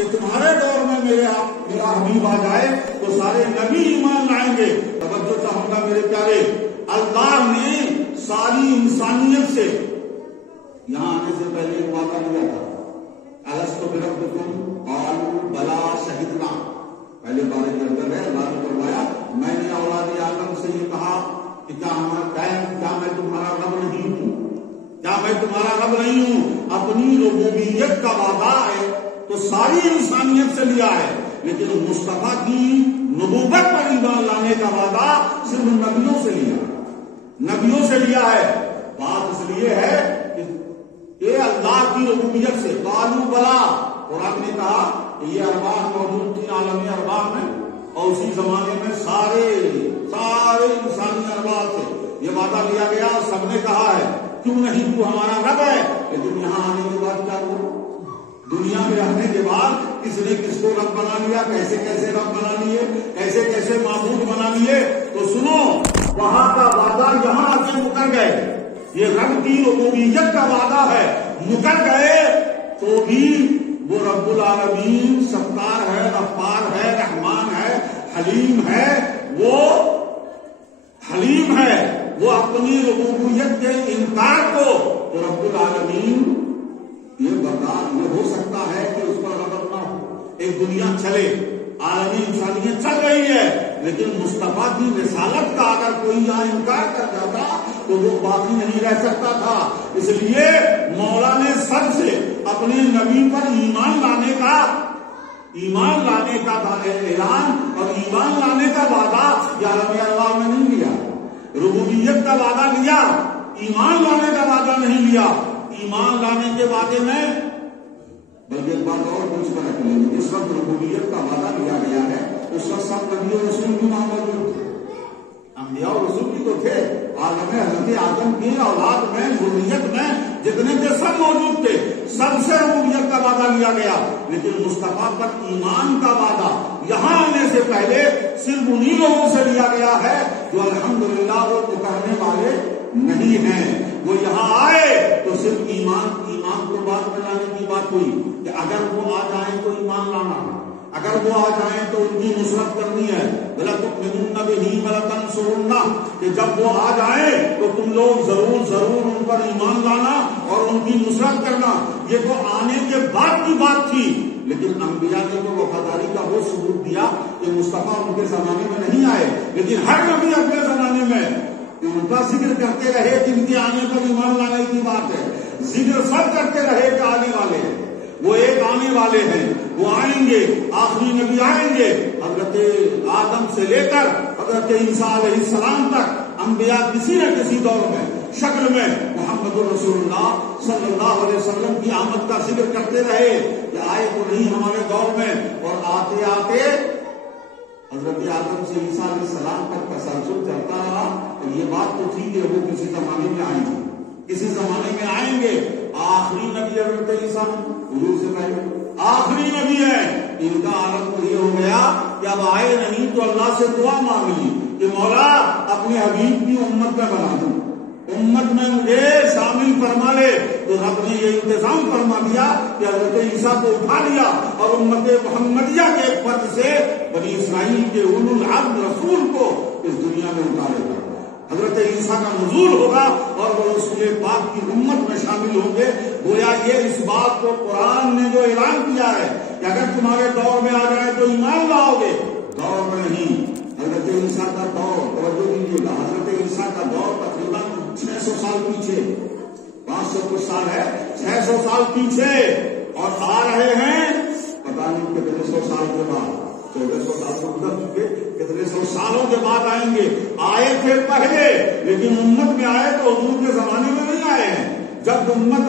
کہ تمہارے دور میں میرا حبیب آ جائے تو سارے نبی ایمان لائیں گے. توجہ چاہوں گا میرے پیارے، اللہ نے ساری انسانیت سے یہاں آنے سے پہلے ایک وعدہ لیا تھا، الستو بربکم قالوا بلا شہدنا. پہلے بارے کے اندر ہے اللہ نے فرمایا میں نے اولاد آدم سے یہ کہا کہ کیا میں تمہارا رب نہیں ہوں، کیا میں تمہارا رب نہیں ہوں. اپنی ربوبیت کا وعدہ ہے تو ساری انسانیت سے لیا ہے، لیکن مصطفیٰ کی نبوت پر ایمان لانے کا وعدہ صرف نبیوں سے لیا، نبیوں سے لیا ہے. بات اس لیے ہے کہ یہ اللہ کی ربوبیت سے قالوا بلا. قرآن نے کہا کہ یہ ارواح موجود تھی عالمی ارواح میں، اور اسی زمانے میں سارے انسانی ارواح سے یہ وعدہ لیا گیا. سب نے کہا ہے کیوں نہیں تو ہمارا رب ہے. لیکن یہاں آنے کے بعد کیا ہوا؟ دنیا میں رہنے کے بعد کس نے کس کو رب بنا لیا، کیسے کیسے رب بنا لیے، کیسے کیسے معبود بنا لیے. تو سنو، وہاں کا وعدہ یہاں آ کے مکر گئے. یہ رب کی ربوبیت کا وعدہ ہے، مکر گئے تو بھی وہ رب العالمین ستار ہے، غفار ہے، رحمان ہے، حلیم ہے. وہ حلیم ہے، وہ اپنی ربوبیت کے انکار کو تو رب العالمین یہ ہو سکتا ہے کہ اس پر غضب نہ ہو. ایک دنیا چلے، عالمی انسانیت چل رہی ہے، لیکن مصطفیٰ کی رسالت کا اگر کوئی یہاں انکار کر جاتا تو وہ باقی نہیں رہ سکتا تھا. اس لیے مولا نے سب سے اپنے نبی پر ایمان لانے کا اعلان اور ایمان لانے کا وعدہ عالمی ارواح میں نہیں لیا. ربوبیت کا وعدہ لیا، ایمان لانے کا وعدہ نہیں لیا. ایمان لانے کے وعدے میں بلکہ ایک بات اور پوچھ کر رکھ لیں، جس وقت ربوبیت کا وعدہ لیا گیا ہے اس وقت سب نبی اور رسول بھی وہاں موجود تھے. انبیاء اور رسول بھی تو تھے. عالم حضرت آدم کی اولاد میں، ذریت میں جتنے تھے سب موجود تھے. سب سے ربوبیت کا وعدہ لیا گیا، لیکن مصطفیٰ پر ایمان کا وعدہ یہاں آنے سے پہلے صرف انہی لوگوں سے لیا گیا ہے جو الحمدللہ وہ پکارنے والے نہیں ہیں. وہ یہاں آئے تو صرف ایمان کو بات میں لانے کی بات ہوئی کہ اگر وہ آ جائیں تو ایمان لانا، اگر وہ آ جائیں تو ان کی نصرت کرنی ہے. وَلَتُؤْمِنُنَّ بِهِ وَلَتَنصُرُنَّهُ کہ جب وہ آ جائیں تو تم لوگ ضرور ان پر ایمان لانا اور ان کی نصرت کرنا. یہ تو آنے کے بعد کی بات تھی، لیکن انبیاء نے تو وفاداری کا وہ ثبوت دیا کہ مصطفیٰ ان کے زمانے میں نہیں آئے، لیکن ہر نبی اپنے زمانے میں ان کا ذکر کرتے رہے. جن کے آنے پر ایمان لانے کی بات ہے، ذکر سب کرتے رہے کہ آنے والے ہیں، وہ ایک آنے والے ہیں، وہ آئیں گے، آخری نبی آئیں گے. حضرت آدم سے لے کر حضرت عیسیٰ علیہ السلام تک انبیاء کسی نہ کسی دور میں شکل میں محمد رسول اللہ صلی اللہ علیہ وسلم کی آمد کا ذکر کرتے رہے کہ آئے تو نہیں ہمارے دور میں. اور آتے آتے حضرت آدم سے عیسیٰ علیہ السلام تک تسلسل چلتا رہا. یہ بات تو تھی کہ وہ کسی زمانے میں آئیں گے، کسی زمانے میں آئیں گے. آخری نبی حضرت عیسیٰ حضور سے پہلے آخری نبی ہے. ان کا عالم تو یہ ہو گیا کہ اب آئے نہیں تو اللہ سے دعا مانگ لی کہ مولا اپنے حبیب کی امت میں بنا دوں، امت میں مجھے شامل فرما لے. تو رب نے یہ انتظام فرما دیا کہ حضرت عیسیٰ کو اٹھا لیا اور امت محمدیہ کے ایک فرد سے بنی اسرائیل کے اولو العزم رسول کو اس دنیا میں اتارے گا. حضرت عیسیٰ کا نزول ہوگا اور وہ رسول پاک کی امت میں شامل ہوں گے. گویا یہ اس بات کو قرآن نے جو اعلان کیا ہے کہ اگر تمہارے دور میں آ جائے تو ایمان لاؤ گے. دور میں نہیں، حضرت عیسیٰ کا دور، توجہ دیجیے گا، حضرت عیسیٰ کا دور تقریباً 600 سال پیچھے، 500 کچھ سال ہے، 600 سال پیچھے. اور آ رہے ہیں پتہ نہیں کتنے سو سال کے بعد، 1400 سال تو گزر چکے، کتنے سو سالوں کے بعد آئیں گے. آئے تھے پہلے، لیکن امت میں آئے تو حضور کے زمانے میں نہیں آئے ہیں. جب امت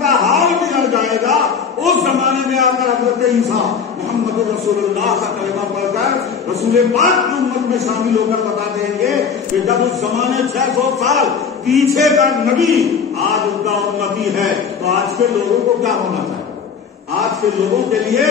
کا حال بگڑ جائے گا اس زمانے میں آ کر حضرت عیسیٰ محمد رسول اللہ کا کلمہ پڑھ کر رسول پاک کی امت میں شامل ہو کر بتا دیں گے کہ جب اس زمانے 600 سال پیچھے کا نبی آج ان کا امتی ہے تو آج کے لوگوں کو کیا ہونا چاہیے؟ آج کے لوگوں کے لیے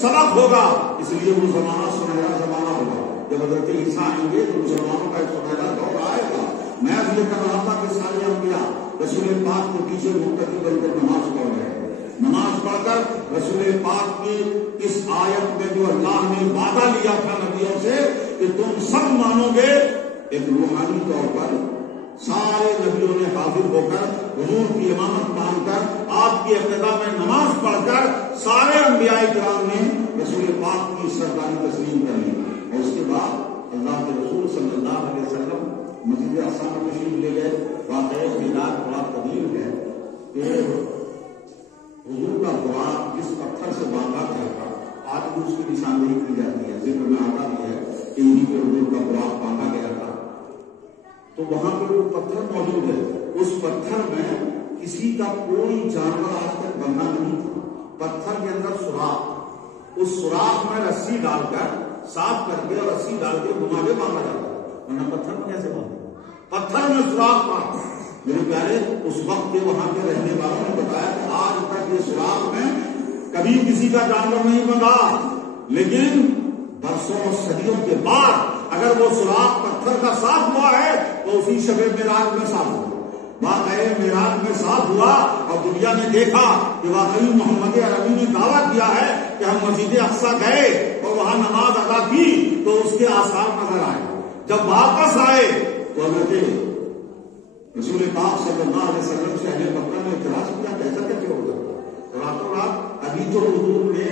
سبق ہوگا. اس لیے وہ زمانہ سنہرا زمانہ ہوگا. جب حضرت عیسیٰ آئیں گے تو مسلمانوں کا ایک سنہرا دور آئے گا. میں اب یہ کر رہا تھا کہ سارے انبیاء رسول پاک کے پیچھے مقتدی بن کر نماز پڑھ رہے ہیں. نماز پڑھ کر رسول پاک کی کہ تم سب مانو گے ایک روحانی طور پر سارے نبیوں نے حاضر ہو کر حضور کی امامت مان کر آپ کی ابتدا میں نماز پڑھ کر سارے انبیاء کرام نے رسول پاک کی سرداری تسلیم کر لی، اور اس کے بعد اللہ کے رسول صلی اللہ علیہ وسلم مسجد اقصی میں تشریف لے گئے۔ واقعہ معراج بڑا طویل ہے کہ حضور کا براق جس پتھر سے باندھا گیا تھا آج بھی اس کی نشاندہی کی جاتی ہے، ذکر میں آتا بھی ہے کہ یہیں پہ حضور کا براق باندھا گیا تھا، تو وہاں پہ وہ پتھر موجود ہے۔ اس پتھر میں کسی کا کوئی جانور آج تک بندھا نہیں تھا، پتھر کے اندر سوراخ، اس سوراخ میں رسی ڈال کر صاف کر کے اور رسی ڈال کے گھما کے باندھا جاتا ہے، ورنہ پتھر میں کیسے باندھا؟ پتھر میں سوراخ تھا۔ میرے پیارے اس وقت کے وہاں کے رہنے والوں نے بتایا کہ آج تک یہ سوراخ میں کبھی کسی کا جانور نہیں بندھا، لیکن برسوں اور صدیوں کے بعد اگر وہ سوراخ پتھر کا صاف ہوا ہے تو اسی شب معراج میں صاف ہوا، واقعہ معراج میں صاف ہوا، اور دنیا نے دیکھا کہ واقعی محمد عربی نے دعویٰ کیا ہے کہ ہم مسجد اقصی گئے اور وہاں نماز ادا کی تو اس کے آثار نظر آئے۔ جب واپس آئے تو حضرت رسول پاک صلی اللہ علیہ وسلم سے اہل مکہ نے اعتراض کیا کہ ایسا کیسے ہو سکتا؟ راتوں رات ابھی تو حضور نے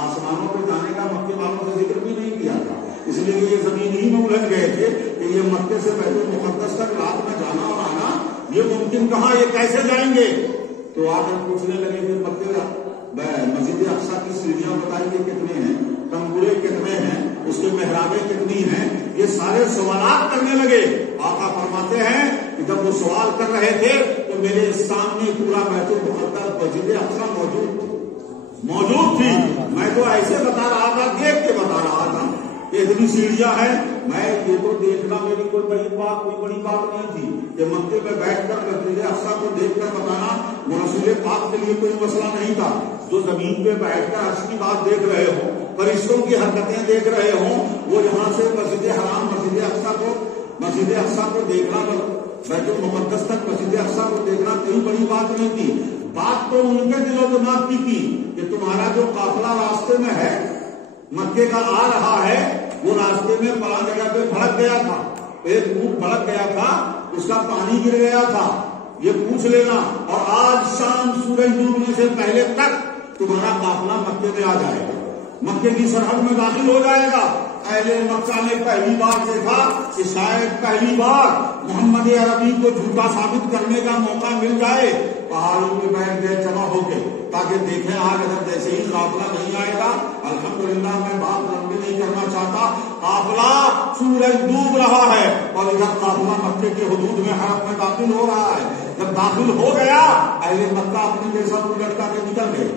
آسمانوں پہ جانے کا مکے والوں سے ذکر بھی نہیں کیا تھا، اس لیے یہ زمین ہی میں الجھ گئے تھے کہ یہ مکے سے بیت المقدس تک رات میں جانا اور آنا یہ ممکن کہاں، یہ کیسے جائیں گے؟ تو آ کر پوچھنے لگے کہ مکے مسجد اقصی کی سیڑھیاں بتائیے کتنے ہیں، تنگورے کتنے ہیں، اس کے محرابیں کتنی ہیں، یہ سارے سوالات کرنے لگے۔ آقا فرماتے ہیں کہ جب وہ سوال کر رہے تھے تو میرے سامنے پورا بیت المقدس مسجد اقصی موجود تھی، میں تو ایسے بتا رہا تھا، دیکھ کے بتا رہا تھا کہ اتنی سیڑھیاں ہیں، میں یہ تو دیکھنا میری کوئی بڑی بات نہیں تھی کہ مکے میں بیٹھ کر مسجد اقصی کو دیکھ کر بتانا وہ رسول پاک کے لیے کوئی مسئلہ نہیں تھا۔ جو زمین پہ بیٹھ کر عرش کی بات دیکھ رہے ہوں، فرشتوں کی حرکتیں دیکھ رہے ہوں، وہ یہاں سے مسجد حرام مسجد اقصی کو دیکھنا، بیت المقدس تک مسجد اقصی کو دیکھنا کوئی بڑی بات نہیں تھی۔ بات تو ان کے دل و دماغ کی تھی کہ تمہارا جو قافلہ راستے میں ہے مکے کا آ رہا ہے، وہ راستے میں فلاں جگہ پہ بھڑک گیا تھا، ایک اونٹ بھڑک گیا تھا، اس کا پانی گر گیا تھا، یہ پوچھ لینا، اور آج شام سورج ڈوبنے سے پہلے تک تمہارا قافلہ مکے میں آ جائے گا، مکے کی سرحد میں داخل ہو جائے گا۔ اہل مکہ نے پہلی بار دیکھا کہ شاید پہلی بار محمد عربی کو جھوٹا ثابت کرنے کا موقع مل جائے، پہاڑوں پہ بیٹھ گئے جمع ہو کے تاکہ دیکھیں آج اگر جیسے ہی قافلہ نہیں آئے گا۔ الحمدللہ میں بات لمبی نہیں کرنا چاہتا، قافلہ سورج ڈوب رہا ہے اور ادھر قافلہ مکے کے حدود میں حرم میں داخل ہو رہا ہے۔ جب داخل ہو گیا اہل مکہ اپنی جیسا کو لٹکا کے نکل گئے،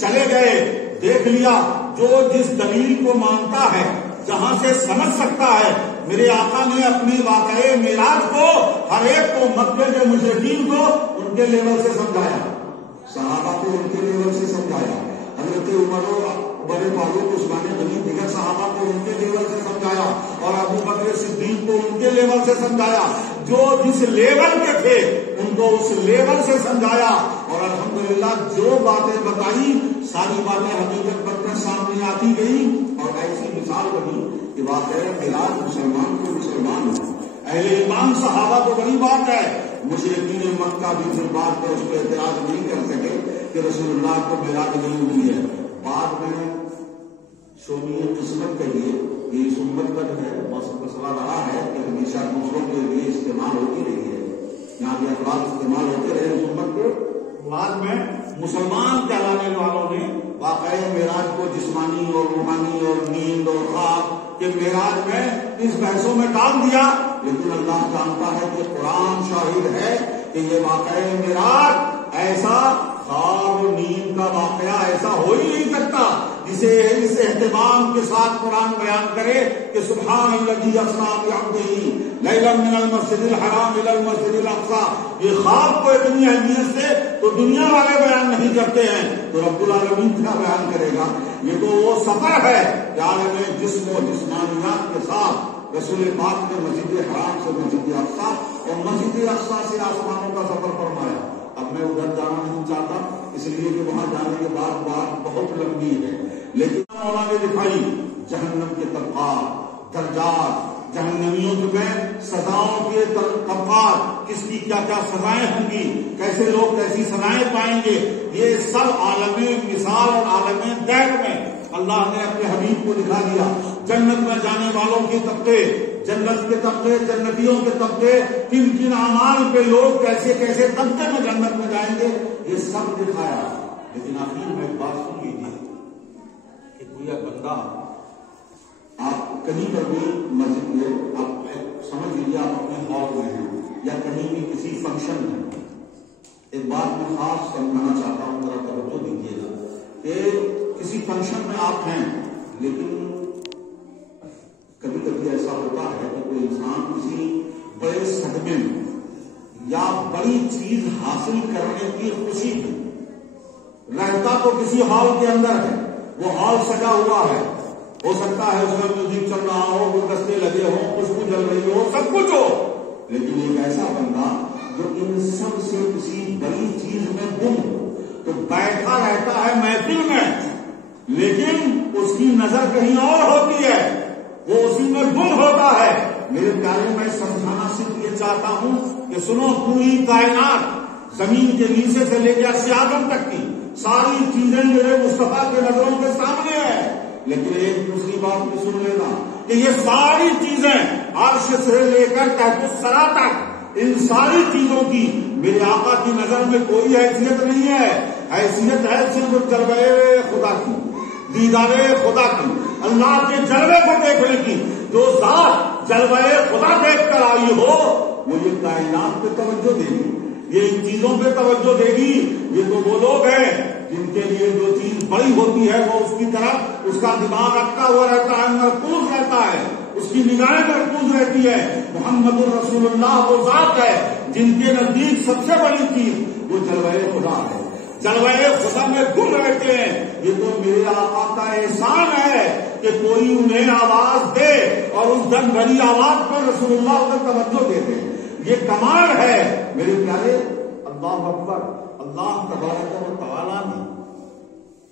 چلے گئے، دیکھ لیا جو جس دلیل کو مانتا ہے، جہاں سے سمجھ سکتا ہے۔ میرے آقا نے اپنے واقعے معراج کو ہر ایک کو، مکے کے مشرکین کو ان کے لیول سے سمجھایا، صحابہ کو ان کے لیول سے سمجھایا، حضرت عمر بڑے فاروق عثمان غنی دیگر صحابہ کو ان کے لیول سے سمجھایا، اور ابو بکر صدیق کو ان کے لیول سے سمجھایا، جو جس لیول کے تھے ان کو اس لیول سے سمجھایا، اور الحمدللہ جو باتیں بتائی ساری باتیں حقیقت بن کر سامنے آتی گئی، اور ایسی مثال بنی کہ واقعہ معراج مسلمان کو مسلمان ہو۔ اہل ایمان صحابہ تو بڑی بات ہے، مشرکین مکہ بھی پھر بات پر اس پہ اعتراض نہیں کر سکے کہ رسول اللہ کو معراج نہیں ہوئی ہے۔ بعد میں شونی قسمت کے لیے یہ اس امت کا جو ہے مسئلہ رہا ہے کہ ہمیشہ دوسروں کے لیے استعمال ہوتی رہی ہے، یہاں کے افراد استعمال ہوتے رہے اس امت کو۔ بعد میں مسلمان کہلانے والوں نے واقعہ معراج کو جسمانی اور روحانی اور نیند اور خواب کے معراج میں اس بحثوں میں ڈال دیا، لیکن اللہ جانتا ہے کہ قرآن شاہد ہے کہ یہ واقعہ معراج ایسا خواب و نیند کا واقعہ ایسا ہو ہی نہیں سکتا جسے اس اہتمام کے ساتھ قرآن بیان کرے کہ سبحان الذی اسریٰ بعبدہ لیلا من المسجد الحرام الی المسجد الاقصی۔ یہ خواب کو اتنی اہمیت سے تو دنیا والے بیان نہیں کرتے ہیں، تو رب العالمین کیا بیان کرے گا؟ یہ تو وہ سفر ہے کہ عالم جسم و جسمانیات کے ساتھ رسول پاک نے مسجد حرام سے مسجد اقصی اور مسجد اقصی سے آسمانوں کا سفر فرمایا۔ اب میں ادھر جانا نہیں چاہتا اس لیے کہ وہاں جانے کے بعد بات بہت لمبی ہے، لیکن مولا نے دکھائی جہنم کے طبقات، درجات، جہنمیوں میں سزاؤں کے طبقات، کس کی کیا کیا سزائیں ہوں گی، کیسے لوگ کیسی سزائیں پائیں گے، یہ سب عالم مثال اور عالم غیب میں اللہ نے اپنے حبیب کو دکھا دیا. جنت میں جانے والوں کے طبقے، جنت کے طبقے، جنتیوں کے طبقے، کن کن اعمال پہ لوگ کیسے کیسے طبقے میں جنت میں جائیں گے، یہ سب دکھایا. لیکن آخر میں ایک بات سن لیجیے کہ کوئی بندہ، آپ کہیں پر بھی مسجد میں، آپ سمجھ لیجیے آپ اپنے ہال میں ہیں یا کہیں بھی کسی فنکشن میں. ایک بات میں خاص سمجھانا چاہتا ہوں، ذرا توجہ دیجیے گا کہ کسی فنکشن میں آپ ہیں، لیکن کبھی کبھی ایسا ہوتا ہے کہ کوئی انسان کسی بڑے صدمے میں یا بڑی چیز حاصل کرنے کی خوشی میں رہتا تو کسی ہال کے اندر ہے، وہ ہال سجا ہوا ہے، ہو سکتا ہے اس میں میوزک چل رہا ہو، گلدستے لگے ہوں، خوشبو جل رہی ہو، سب کچھ ہو، لیکن ایک ایسا بندہ جو ان سب سے کسی بڑی چیز میں گم ہو تو بیٹھا رہتا ہے محفل میں، لیکن اس کی نظر کہیں اور ہوتی ہے، وہ اسی میں گم ہوتا ہے. میرے پیارے، میں سمجھانا صرف یہ چاہتا ہوں کہ سنو، پوری کائنات زمین کے نیچے سے لے کے عرش اعظم تک کی ساری چیزیں میرے مصطفیٰ کے نظروں کے سامنے ہے، لیکن ایک دوسری بات بھی سن لینا کہ یہ ساری چیزیں عرش سے لے کر تحت الثری تک، ان ساری چیزوں کی میرے آقا کی نظر میں کوئی حیثیت نہیں ہے. حیثیت ہے صرف جلوے خدا کی، دیدار خدا کی، اللہ کے جلوے کو دیکھنے کی. جو ذات جلوے خدا دیکھ کر آئی ہو وہ یہ کائنات پہ توجہ دے گی، یہ ان چیزوں پہ توجہ دے گی. یہ تو وہ لوگ ہیں جن کے لیے جو چیز بڑی ہوتی ہے وہ اس کی طرف اس کا دماغ اٹکا ہوا رہتا ہے، مرکوز رہتا ہے، اس کی نگاہیں مرکوز رہتی ہے. محمد الرسول اللہ وہ ذات ہے جن کے نزدیک سب سے بڑی چیز وہ جلوہ خدا ہے، جلوہ خدا میں گم رہتے ہیں. یہ تو میرے آقا کا احسان ہے کہ کوئی انہیں آواز دے اور اس دن بھری آواز پر رسول اللہ کو توجہ دے دے. یہ کمال ہے میرے پیارے. اللہ اکبر. اللہ تبارک و تعالیٰ نے،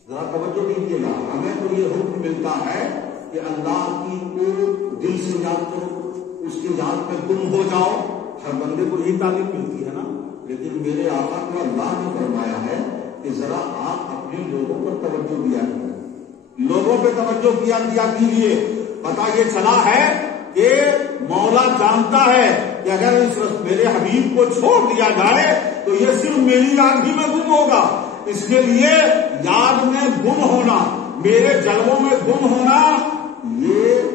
ذرا توجہ دیجیے گا، ہمیں تو یہ حکم ملتا ہے کہ اللہ کی کو دل سے یاد کرو، اس کی یاد میں گم ہو جاؤ. ہر بندے کو یہی تعلیم ملتی ہے نا، لیکن میرے آقا کو اللہ نے فرمایا ہے کہ ذرا آپ اپنے لوگوں پر توجہ دیا کریں، لوگوں پہ توجہ دیا کیجیے. پتا یہ چلا ہے کہ مولا جانتا ہے کہ اگر اس میرے حبیب کو چھوڑ دیا جائے تو یہ صرف میری یاد ہی میں گم ہوگا. اس کے لیے یاد میں گم ہونا، میرے جلووں میں گم ہونا یہ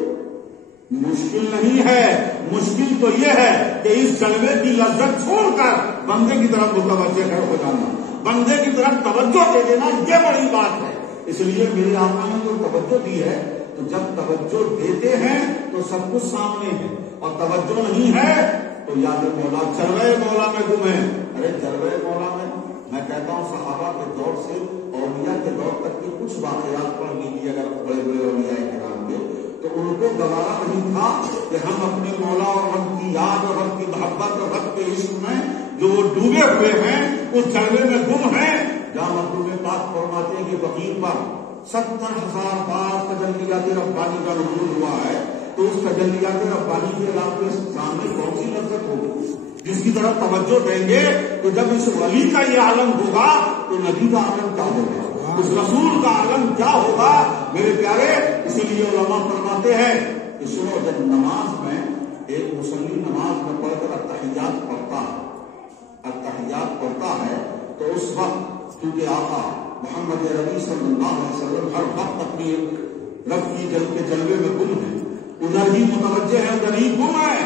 مشکل نہیں ہے. مشکل تو یہ ہے کہ اس جلوے کی لذت چھوڑ کر بندے کی طرف متوجہ ہو جانا، بندے کی طرف توجہ دے دینا، یہ بڑی بات ہے. اس لیے میرے آقا نے جو توجہ دی ہے، تو جب توجہ دیتے ہیں تو سب کچھ سامنے ہے، اور توجہ نہیں ہے تو یاد مولا، جلوے مولا میں گم ہے. ارے جلوے مولا میں کہتا ہوں صحابہ کے دور سے اولیاء کے دور تک کے کچھ واقعات پڑھ لیجیے اگر بڑے بڑے اولیاء کرام کے، تو ان کو گوارا نہیں تھا کہ ہم اپنے مولا اور رب کی یاد اور رب کی محبت اور رب کے عشق میں جو وہ ڈوبے ہوئے ہیں اس جلوے میں گم ہیں. جہاں مخدوم پاک فرماتے ہیں کہ فقیر پر 70,000 بار تجلیات ربانی کا نزول ہوا ہے، تو اس تجلیات ربانی کے علاوہ سامنے کون سی لذت ہوگی جس کی طرف توجہ دیں گے؟ تو جب اس ولی کا یہ عالم ہوگا تو نبی کا عالم کیا ہوگا، اس رسول کا عالم کیا ہوگا میرے پیارے. اسی لیے علماء فرماتے ہیں کہ سنو، جب نماز میں ایک مصلی نماز میں پڑھ کر التحیات پڑھتا ہے تو اس وقت کیونکہ آقا محمد عربی صلی اللہ علیہ وسلم ہر وقت اپنی رب کی کے جلوے میں گم ہے، ادھر ہی متوجہ ہے، ادھر ہی گم ہے.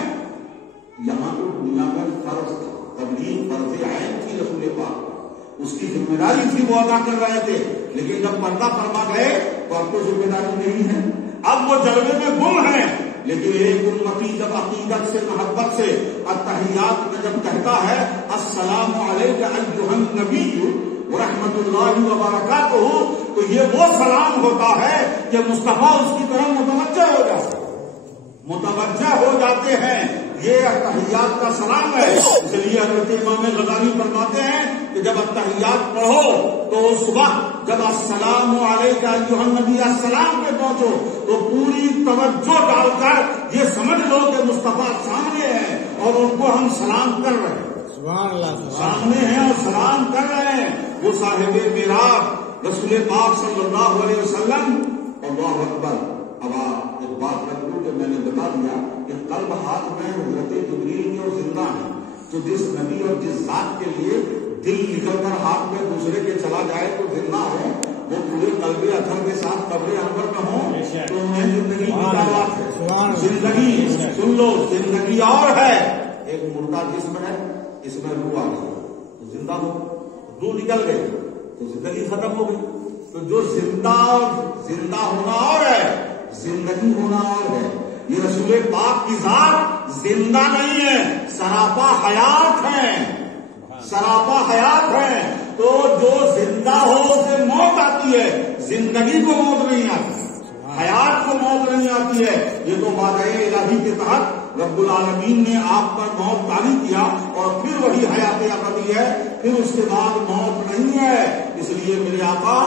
یہاں تو دنیا میں فرض تبلیغ فرض عین تھی رسول پاک، اس کی ذمہ داری تھی، وہ ادا کر رہے تھے. لیکن جب پردہ فرما گئے تو اب تو ذمہ داری نہیں ہے، اب وہ جلوے میں گم ہے. لیکن ایک امتی جب عقیدت سے محبت سے التحیات میں جب کہتا ہے السلام علیک ایھا النبی ورحمۃ اللہ وبرکاتہ، تو یہ وہ سلام ہوتا ہے کہ مصطفیٰ اس کی طرف متوجہ ہو جاتے ہیں. یہ التحیات کا سلام ہے. اس لیے حضرت امام غزالی فرماتے ہیں کہ جب التحیات پڑھو تو صبح جب السلام علیکم ایھا النبی السلام پہ پہنچو تو پوری توجہ ڈال کر یہ سمجھ لو کہ مصطفیٰ سامنے ہے اور ان کو ہم سلام کر رہے ہیں. سبحان اللہ. سامنے ہیں اور سلام کر رہے ہیں. وہ صاحب معراج رسول پاک صلی اللہ علیہ وسلم. اللہ اکبر. اب آپ ایک بات کر دوں کہ میں نے بتا دیا کہ قلب ہاتھ میں حضرت جبریل کی اور زندہ ہے. تو جس نبی اور جس ذات کے لیے دل نکل کر ہاتھ میں دوسرے کے چلا جائے تو زندہ ہو، وہ پورے قلب اطہر کے ساتھ قبر انور میں ہوں تو انہیں زندگی کی دعوت ہے. زندگی سن لو، زندگی اور ہے. ایک مردہ جسم ہے، اس میں روح آ گئی تو زندہ ہو، روح نکل گئی تو زندگی ختم ہو گئی. تو جو زندہ ہونا اور ہے، زندگی ہونا اور ہے. یہ رسول پاک کی ذات زندہ نہیں ہے، سراپا حیات ہے. سراپا حیات ہے. تو جو زندہ ہو اسے موت آتی ہے، زندگی کو موت نہیں آتی، حیات کو موت نہیں آتی ہے. یہ تو وعدہ الہی کے تحت رب العالمین نے آپ پر موت طاری کیا اور پھر وہی حیات ابدی ہے، پھر اس کے بعد موت نہیں ہے. اس لیے میرے آقا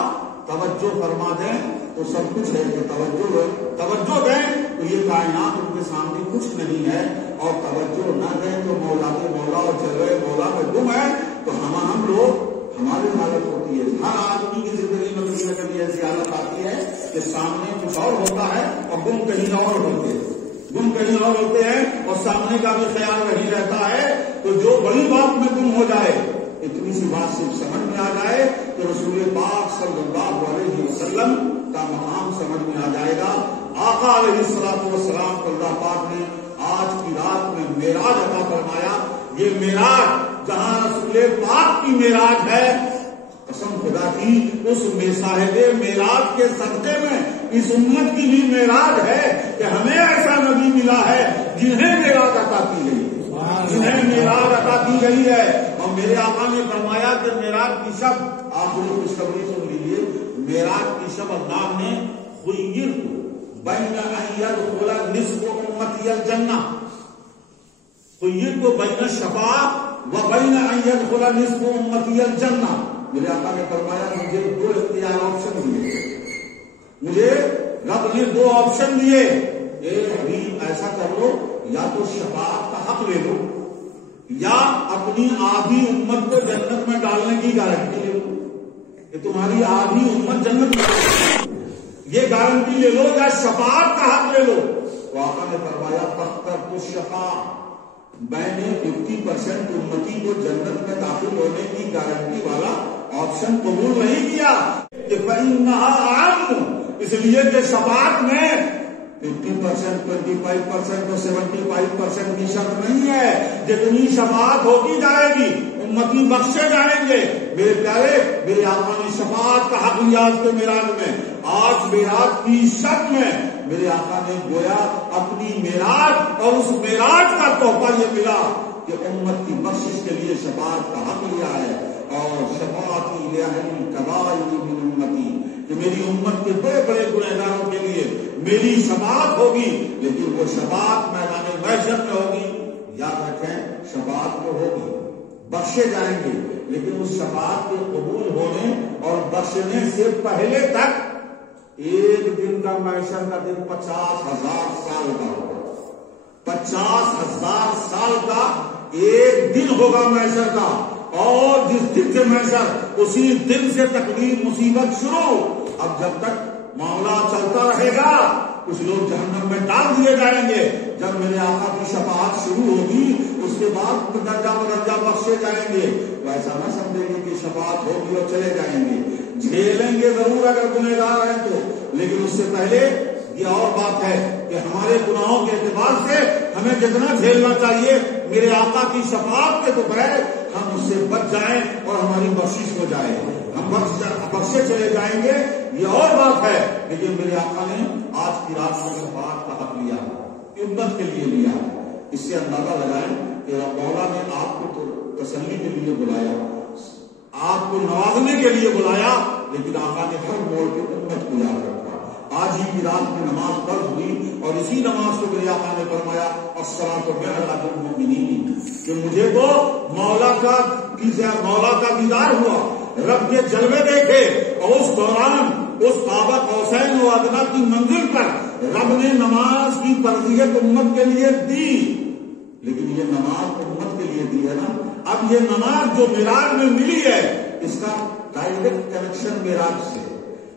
توجہ فرما دیں تو سب کچھ ہے. کہ توجہ دیں تو یہ کائنات ان کے سامنے کچھ نہیں ہے، اور توجہ نہ دیں تو مولا کے مولا اور جلوے مولا میں گم ہے. تو ہم لوگ ہماری حالت ہوتی ہے. ہر آدمی کی زندگی میں کبھی نہ کبھی ایسی حالت آتی ہے کہ سامنے کچھ اور ہوتا ہے اور گم کہیں اور ہوتے ہیں، گم کہیں اور ہوتے ہیں اور سامنے کا بھی خیال نہیں رہتا ہے. تو جو بڑی بات میں گم ہو جائے، اتنی سی بات صرف سمجھ میں آ جائے تو رسول پاک صلی اللہ علیہ وسلم کا مقام سمجھ میں آ جائے گا. آقا علیہ الصلوۃ والسلام کو اللہ پاک نے آج کی رات میں معراج عطا فرمایا. یہ معراج جہاں رسول پاک کی معراج ہے، قسم خدا کی اس صاحب معراج کے صدقے میں اس امت کی بھی معراج ہے کہ ہمیں ایسا نبی ملا ہے جنہیں معراج عطا کی گئی، جنہیں معراج عطا کی گئی ہے. اور میرے آقا نے فرمایا کہ معراج کی شب، آپ لوگ خوشخبری سن لیجیے، معراج کی شب اللہ نے خیرت بین ان یدخل نصف امتی الجنہ، خیرت بین الشفاعۃ و بین ان یدخل نصف امتی الجنہ. میرے آقا نے فرمایا مجھے دو اختیار آپشن دیے، مجھے رب نے دو آپشن دیے. ابھی ایسا کر لو، یا تو شفاعت کا حق لے لو یا اپنی آدھی امت کو جنت میں ڈالنے کی گارنٹی لے لو کہ تمہاری آدھی امت جنت میں، یہ گارنٹی لے لو یا شفاعت کا حق لے لو. تو آقا نے فرمایا فاخترت الشفاعۃ، میں نے 50% امتی کو جنت میں داخل ہونے کی گارنٹی والا آپشن قبول نہیں کیا کہ فإنها أعم، اس لیے کہ شفاعت میں 50%، 25% اور 75% کی شرط نہیں ہے. جتنی شفاعت ہوتی جائے گی امتی بخشے جائیں گے. میرے پیارے، میرے آقا نے شفاعت کا حق لیا آج کے معراج میں. آج معراج کی شب میں میرے آقا نے گویا اپنی معراج اور اس معراج کا تحفہ یہ ملا کہ امت کی بخشش کے لیے شفاعت کا حق لیا ہے. اور شفاعتی لأہل الکبائر من امتی، کہ میری امت کے بڑے بڑے گنہگاروں کے لیے میری شفاعت ہوگی، لیکن وہ شفاعت میدان محشر میں ہوگی. یاد رکھیں، شفاعت تو ہوگی، بخشے جائیں گے، لیکن اس شفاعت کے قبول ہونے اور بخشنے سے پہلے تک ایک دن کا محشر کا دن 50,000 سال کا ہوگا. 50,000 سال کا ایک دن ہوگا محشر کا. اور جس دن سے محشر، اسی دن سے تکلیف مصیبت شروع. اب جب تک معاملہ چلتا رہے گا کچھ لوگ جہنم میں ڈال دیے جائیں گے. جب میرے آقا کی شفاعت شروع ہوگی اس کے بعد درجہ بدرجہ بخشے جائیں گے. ویسا نہ سمجھیں گے کہ شفاعت ہوگی اور چلے جائیں گے، جھیلیں گے ضرور اگر گنہگار ہیں تو. لیکن اس سے پہلے یہ اور بات ہے کہ ہمارے گناہوں کے اعتبار سے ہمیں جتنا جھیلنا چاہیے میرے آقا کی شفاعت کے تو بغیر ہم اس سے بچ جائیں اور ہماری بخشش ہو جائے، ہم بخشے چلے جائیں گے. یہ اور بات ہے. لیکن میرے آقا نے آج کی رات میں شفاعت کا حق لیا، امت کے لیے لیا. اس سے اندازہ لگائیں کہ مولا نے آپ کو تسلی کے لیے بلایا، آپ کو نوازنے کے لیے بلایا، لیکن آقا نے ہر موڑ کے امت کو یاد رکھا. آج ہی کی رات میں نماز فرض ہوئی اور اسی نماز کو میرے آقا نے فرمایا الصلاۃ بعد المؤمنین کہ مجھے تو مولا کا دیدار ہوا، رب کے جلوے دیکھے، اور اس دوران اس کعبہ قوسین و ادنیٰ کی منزل پر رب نے نماز کی فرضیت امت کے لیے دی، لیکن یہ نماز امت کے لیے دی ہے نا۔ اب یہ نماز جو معراج میں ملی ہے اس کا ڈائریکٹ کنیکشن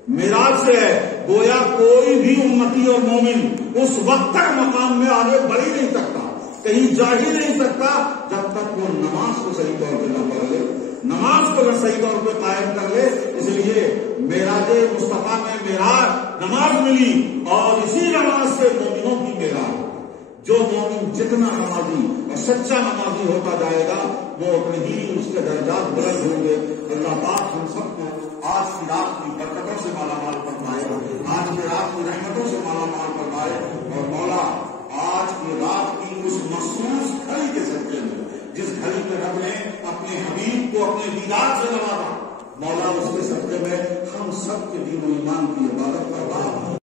معراج سے ہے، گویا کوئی بھی امتی اور مومن اس وقت تک مقام میں آگے بڑھ ہی نہیں سکتا، کہیں جا ہی نہیں سکتا جب تک وہ نماز کو صحیح طور پہ نہ پڑھ لے، نماز کو صحیح طور پہ قائم کر لے۔ اس لیے معراج مصطفیٰ میں معراج نماز ملی، اور اسی نماز سے مومنوں کی معراج۔ جو مومن جتنا نمازی اور سچا نمازی ہوتا جائے گا وہ اپنے ہی اس کے درجات بلند ہوں گے۔ اللہ پاک ہم سب کو آج کی رات کی برکتوں سے مالا مال فرمائے، آج کی رات کی رحمتوں سے مالا مال فرمائے، اور مولا آج کی رات کی اس مخصوص گھڑی کے صدقے میں جس گھڑی میں رب نے اپنے حبیب کو اپنے دیدار سے نوازا، مولا اس کے صدقے میں ہم سب کے دین و ایمان کی عبادت کرتا